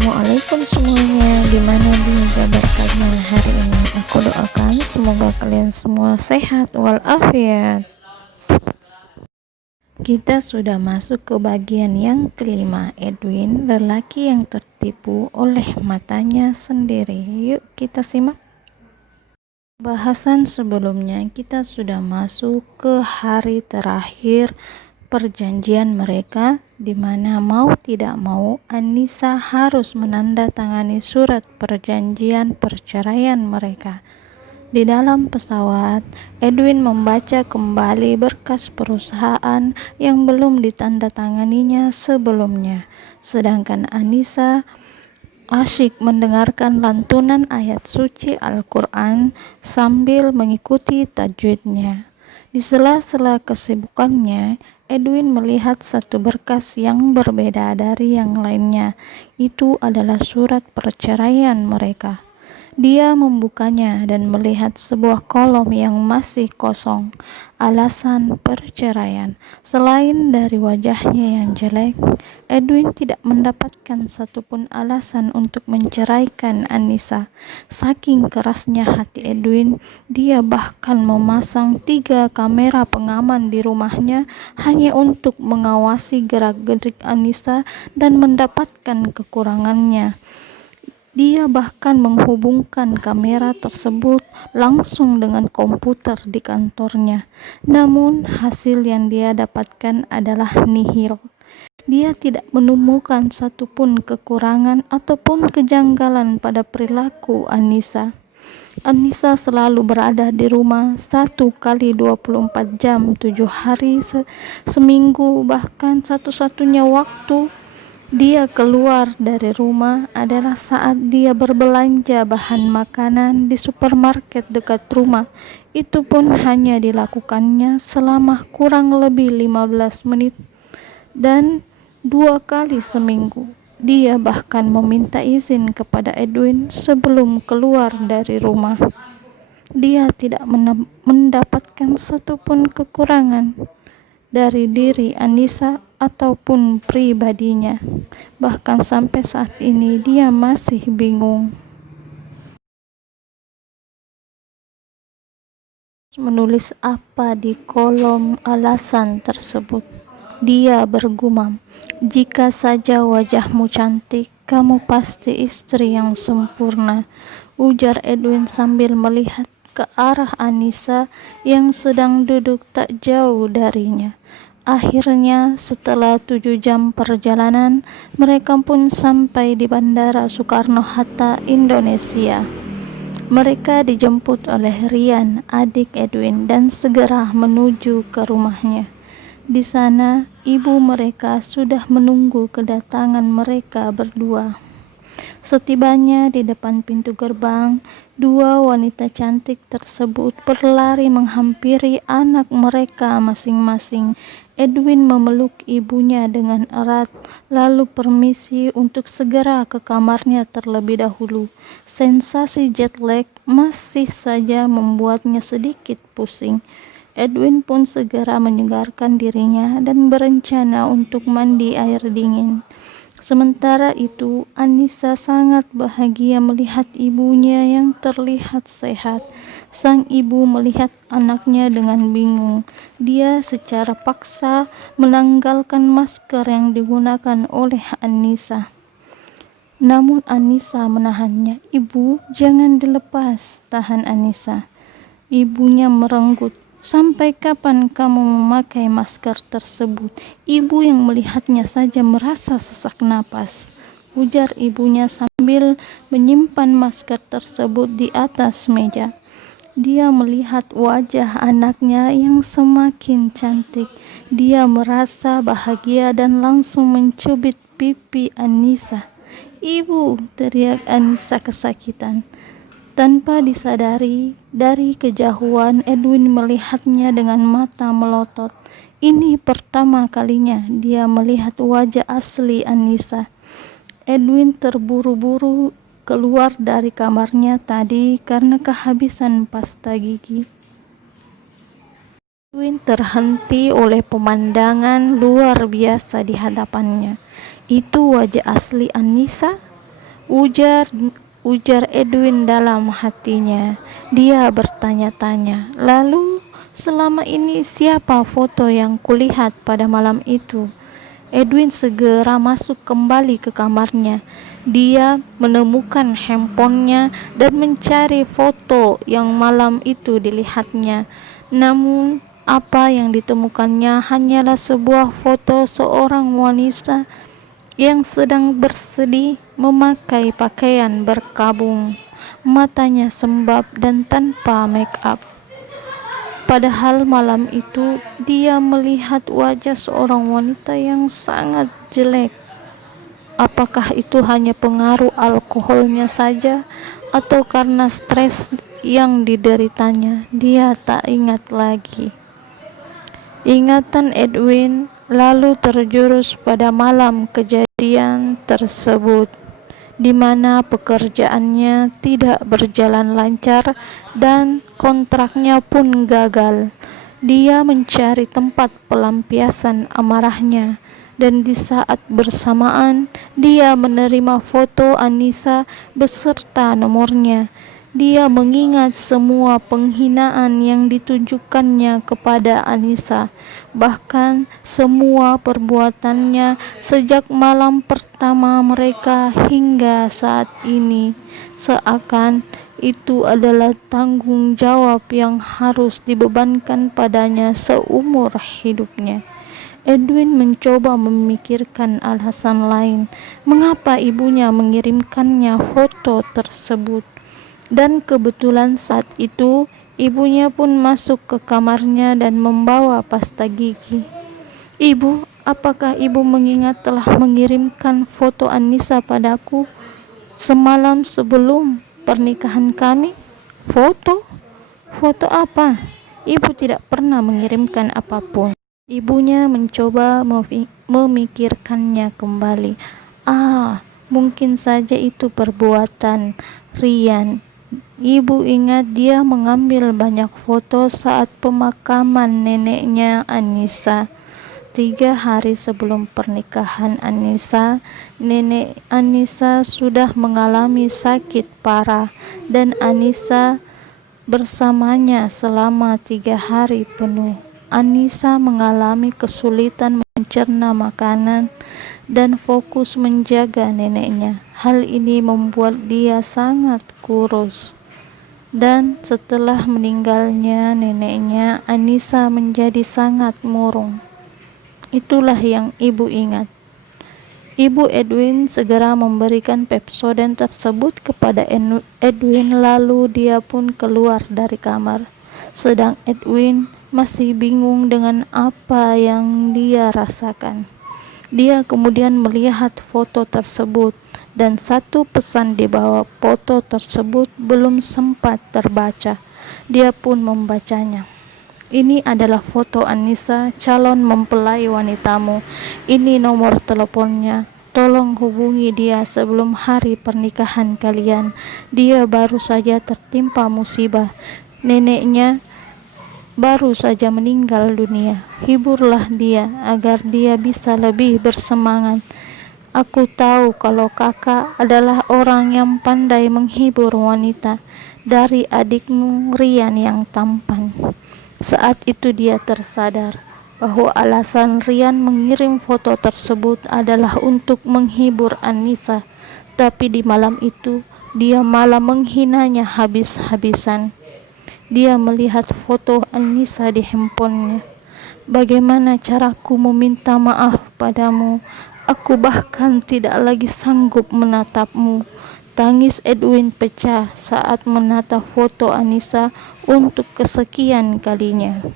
Assalamualaikum semuanya, dimana juga berada hari ini. Aku doakan semoga kalian semua sehat walafiat. Kita sudah masuk ke bagian yang kelima. Edwin, lelaki yang tertipu oleh matanya sendiri. Yuk kita simak. Bahasan sebelumnya kita sudah masuk ke hari terakhir perjanjian mereka, di mana mau tidak mau Anissa harus menandatangani surat perjanjian perceraian mereka. Di dalam pesawat, Edwin membaca kembali berkas perusahaan yang belum ditandatanganinya sebelumnya, sedangkan Anissa asyik mendengarkan lantunan ayat suci Al-Quran sambil mengikuti tajwidnya. Di sela-sela kesibukannya, Edwin melihat satu berkas yang berbeda dari yang lainnya. Itu adalah surat perceraian mereka. Dia membukanya dan melihat sebuah kolom yang masih kosong, alasan perceraian. Selain dari wajahnya yang jelek, Edwin tidak mendapatkan satupun alasan untuk menceraikan Anissa. Saking kerasnya hati Edwin, dia bahkan memasang 3 kamera pengaman di rumahnya hanya untuk mengawasi gerak-gerik Anissa dan mendapatkan kekurangannya. Dia bahkan menghubungkan kamera tersebut langsung dengan komputer di kantornya. Namun hasil yang dia dapatkan adalah nihil. Dia tidak menemukan satupun kekurangan ataupun kejanggalan pada perilaku Anissa. Anissa selalu berada di rumah 1 kali 24 jam, 7 hari seminggu, bahkan satu-satunya waktu dia keluar dari rumah adalah saat dia berbelanja bahan makanan di supermarket dekat rumah. Itu pun hanya dilakukannya selama kurang lebih 15 menit dan 2 kali seminggu. Dia bahkan meminta izin kepada Edwin sebelum keluar dari rumah. Dia tidak mendapatkan satupun kekurangan dari diri Anissa ataupun pribadinya. Bahkan sampai saat ini dia masih bingung. Menulis apa di kolom alasan tersebut? Dia bergumam, "Jika saja wajahmu cantik, kamu pasti istri yang sempurna," ujar Edwin sambil melihat ke arah Anissa yang sedang duduk tak jauh darinya. Akhirnya, setelah 7 jam perjalanan, mereka pun sampai di Bandara Soekarno-Hatta, Indonesia. Mereka dijemput oleh Rian, adik Edwin, dan segera menuju ke rumahnya. Di sana, ibu mereka sudah menunggu kedatangan mereka berdua. Setibanya di depan pintu gerbang, 2 wanita cantik tersebut berlari menghampiri anak mereka masing-masing. Edwin memeluk ibunya dengan erat, lalu permisi untuk segera ke kamarnya terlebih dahulu. Sensasi jet lag masih saja membuatnya sedikit pusing. Edwin pun segera menyegarkan dirinya dan berencana untuk mandi air dingin. Sementara itu, Anissa sangat bahagia melihat ibunya yang terlihat sehat. Sang ibu melihat anaknya dengan bingung. Dia secara paksa menanggalkan masker yang digunakan oleh Anissa. Namun Anissa menahannya. "Ibu, jangan dilepas," tahan Anissa. Ibunya merenggut, "Sampai kapan kamu memakai masker tersebut?" Ibu yang melihatnya saja merasa sesak napas, ujar ibunya sambil menyimpan masker tersebut di atas meja. Dia melihat wajah anaknya yang semakin cantik. Dia merasa bahagia dan langsung mencubit pipi Anissa. "Ibu!" teriak Anissa kesakitan. Tanpa disadari, dari kejauhan Edwin melihatnya dengan mata melotot. Ini pertama kalinya dia melihat wajah asli Anissa. Edwin terburu-buru keluar dari kamarnya tadi karena kehabisan pasta gigi. Edwin terhenti oleh pemandangan luar biasa di hadapannya. Itu wajah asli Anissa. Ujar ujar Edwin dalam hatinya. Dia bertanya-tanya, lalu selama ini siapa foto yang kulihat pada malam itu? Edwin segera masuk kembali ke kamarnya. Dia menemukan handphonenya dan mencari foto yang malam itu dilihatnya. Namun apa yang ditemukannya hanyalah sebuah foto seorang wanita yang sedang bersedih memakai pakaian berkabung, matanya sembab dan tanpa make up. Padahal malam itu dia melihat wajah seorang wanita yang sangat jelek. Apakah itu hanya pengaruh alkoholnya saja atau karena stres yang dideritanya? Dia tak ingat lagi. Ingatan Edwin lalu terjurus pada malam kejadian tersebut, di mana pekerjaannya tidak berjalan lancar dan kontraknya pun gagal. Dia mencari tempat pelampiasan amarahnya, dan di saat bersamaan dia menerima foto Anissa beserta nomornya. Dia mengingat semua penghinaan yang ditujukannya kepada Anissa, bahkan semua perbuatannya sejak malam pertama mereka hingga saat ini, seakan itu adalah tanggung jawab yang harus dibebankan padanya seumur hidupnya. Edwin mencoba memikirkan alasan lain mengapa ibunya mengirimkannya foto tersebut. Dan kebetulan saat itu ibunya pun masuk ke kamarnya dan membawa pasta gigi. "Ibu, apakah ibu mengingat telah mengirimkan foto Anissa padaku semalam sebelum pernikahan kami?" "Foto? Foto apa? Ibu tidak pernah mengirimkan apapun." Ibunya mencoba memikirkannya kembali. Mungkin saja itu perbuatan Rian. Ibu ingat dia mengambil banyak foto saat pemakaman neneknya Anissa. 3 hari sebelum pernikahan Anissa, nenek Anissa sudah mengalami sakit parah dan Anissa bersamanya selama 3 hari penuh. Anissa mengalami kesulitan mencerna makanan dan fokus menjaga neneknya. Hal ini membuat dia sangat kurus. Dan setelah meninggalnya neneknya, Anissa menjadi sangat murung. Itulah yang ibu ingat. Ibu Edwin segera memberikan Pepsodent tersebut kepada Edwin, lalu dia pun keluar dari kamar. Sedang Edwin masih bingung dengan apa yang dia rasakan. Dia kemudian melihat foto tersebut, dan satu pesan di bawah foto tersebut belum sempat terbaca. Dia pun membacanya. "Ini adalah foto Anissa, calon mempelai wanitamu. Ini nomor teleponnya. Tolong hubungi dia sebelum hari pernikahan kalian. Dia baru saja tertimpa musibah. Neneknya baru saja meninggal dunia. Hiburlah dia agar dia bisa lebih bersemangat. Aku tahu kalau kakak adalah orang yang pandai menghibur wanita, dari adikmu Rian yang tampan." Saat itu dia tersadar bahwa alasan Rian mengirim foto tersebut adalah untuk menghibur Anissa, tapi di malam itu dia malah menghinanya habis-habisan. Dia melihat foto Anissa di handphonenya. "Bagaimana caraku meminta maaf padamu? Aku bahkan tidak lagi sanggup menatapmu." Tangis Edwin pecah saat menatap foto Anissa untuk kesekian kalinya.